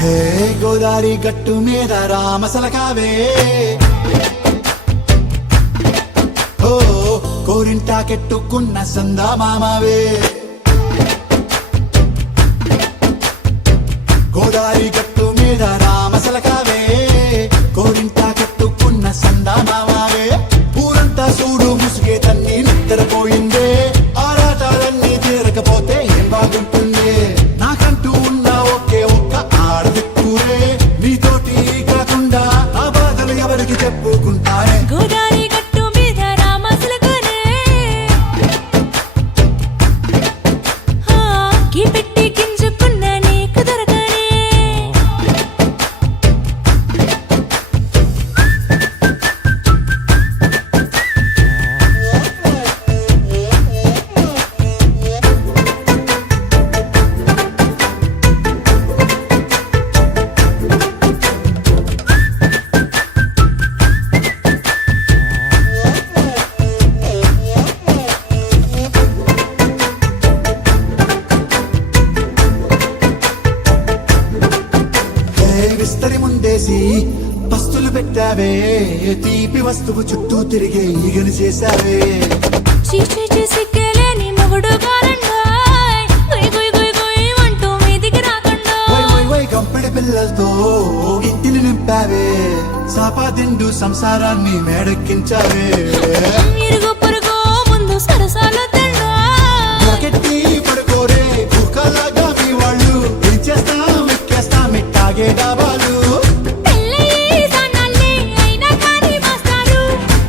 హే గోదారి గట్టు మీద రామసలకావే ఓ కోరింటా కెట్టుకున్న సందా మామావే గోదారి గట్టు మీద రామసలకావే కోరింటా కెట్టుకున్న సందా మామావే ఊరంతా చూడు ముసుగే తన్ని నిద్రపోయిందే ఆరాటాలన్నీ తీరకపోతే ఏం బాగుంటుంది నాకంటూ ఉన్న ఒకే ఒక్క ఆడదిక్కురే నీతోటి కాకుండా ఆ బాధలు ఎవరికి చెప్పుకుంటారే గోదారి గట్టు మీద రామసలకానే పెట్టి గింజుకున్న నీకు దొరకనే విస్తరి ముందేసి పస్తులు పెట్టావే తీపి వస్తువు చుట్టూ తిరిగే ఈగను చేశావే చీచీ చేసి కేలేని మొగుడు గారండాయ్ గుయ్ గుయ్ గుయ్ గుయ్ అంటూ మీదికి రాకుండా వై కంపెడి పిల్లలతో ఇంటిని నింపావే సాపాదిండు సంసారాన్ని మేడెక్కించావే ఇరుగు పొరుగు ముందు సరసాల తండా జాకెట్టి పడుకోరే కుక్కలాగా మీ వాళ్ళు ఏం చేస్తాం ఎక్కేస్తాం ఇట్టాగే డాబాలు పెళ్ళయి సన్నాల్ని అయినా కానీ మాస్తారు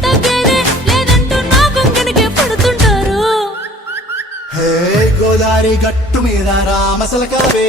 తగ్గేదే లేదంటూ నా కొంగడికే పడుతుంటారు హే గోదారి గట్టు మీద రామసలకావే